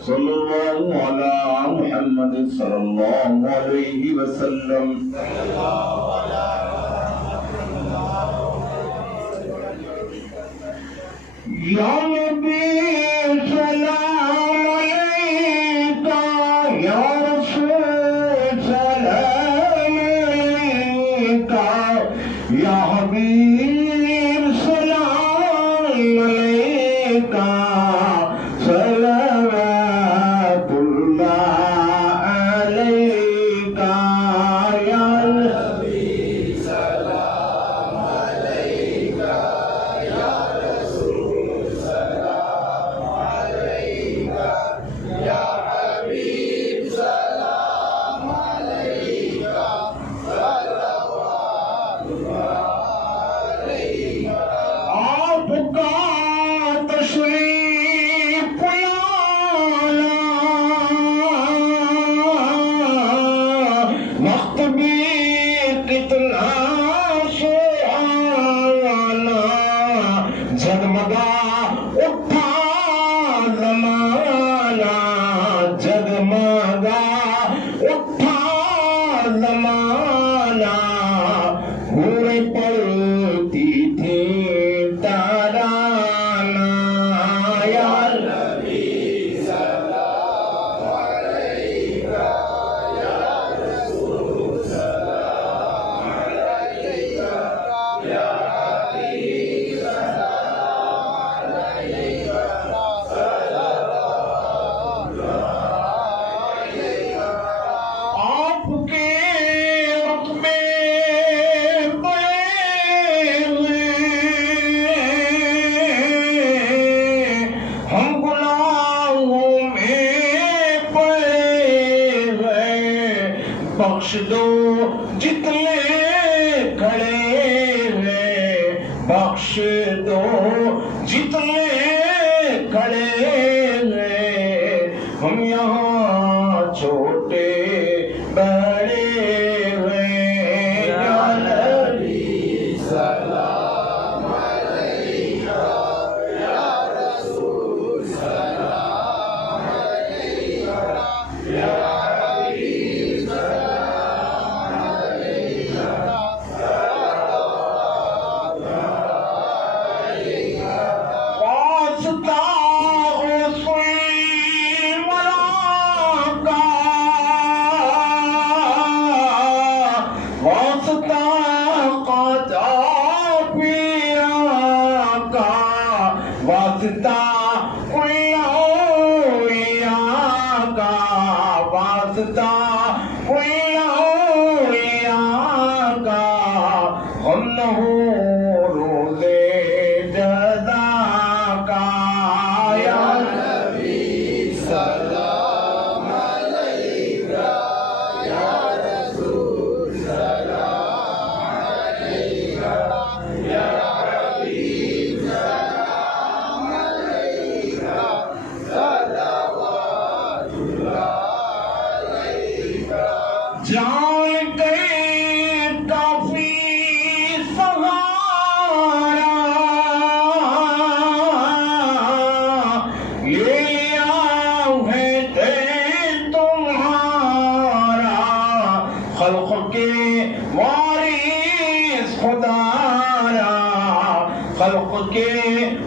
صلى الله على محمد صلى الله عليه وسلم يا نبي سلام عليك يا رسول سلام عليك يا حبيب سلام عليك صلوات الله عليك يا نبي سلام عليك يا رسول سلام عليك يا حبيب سلام عليك صلوات الله عليك آپ کا تشریف لانا وقت بھی کتنا سہانا جگمگا اٹھا زمانہ جگمگا اٹھا زمانہ گھوڑے پڑتی تھی ترانا یا نبی سلام علیک یا رسول سلام علیک یا حبیب سلام علیک صلوات علیک آپ کے رتبے ہم گناہوں میں پڑے ہیں بخش دو جتنے کھڑے ہیں بخش دو جتنے کھڑے ہیں ہم یہاں چھوٹے بڑے ہیں یا نبی سلام علیک یا رسول سلام علیک یا حبیب سلام علیک صلوات علیک واسطہ حسین ملا کا واسطہ قضا پیا کا واسطہ اولیاء کا واسطہ اولیاء کا ہم نہ ہو روزے جزا کا یا نبی سلام علیک یا رسول سلام علیک یا حبیب سلام علیک صلوات اللہ علیک جان کے کافی سہارا یہ لیا ہے دین تمہارا خلق کے وارث خدارا خلق کے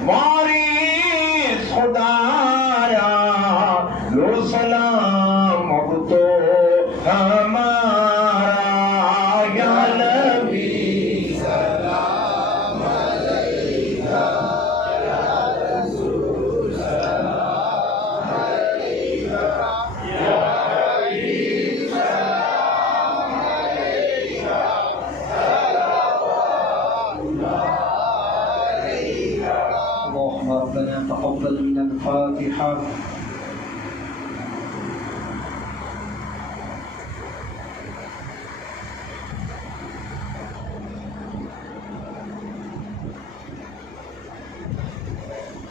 وارث خدارا لو سلام اب تو ہمارا یا نبی سلام علیک یا رسول سلام علیک یا حبیب سلام علیک صلوات اللہ علیک اللهم ربنا تقبل من الفاتحة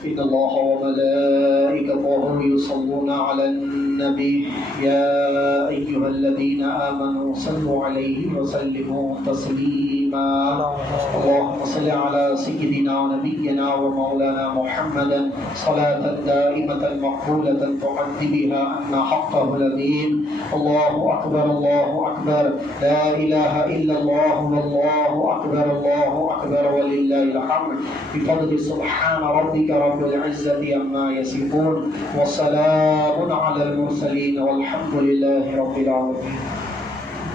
إن الله وملائكته يصلون على النبي يا أيها الذين آمنوا صلوا عليه وسلموا تسليما تسليما. اللهم صل على سيدنا ونبينا ومولانا محمدا صلاة دائمة مقبولة تعد بها أن حقه الذين. الله أكبر الله أكبر، لا إله إلا الله والله أكبر الله أكبر ولله الحمد. بفضل سبحان ربك رب العزة عما يصفون وسلام على المرسلين والحمد لله رب العالمين.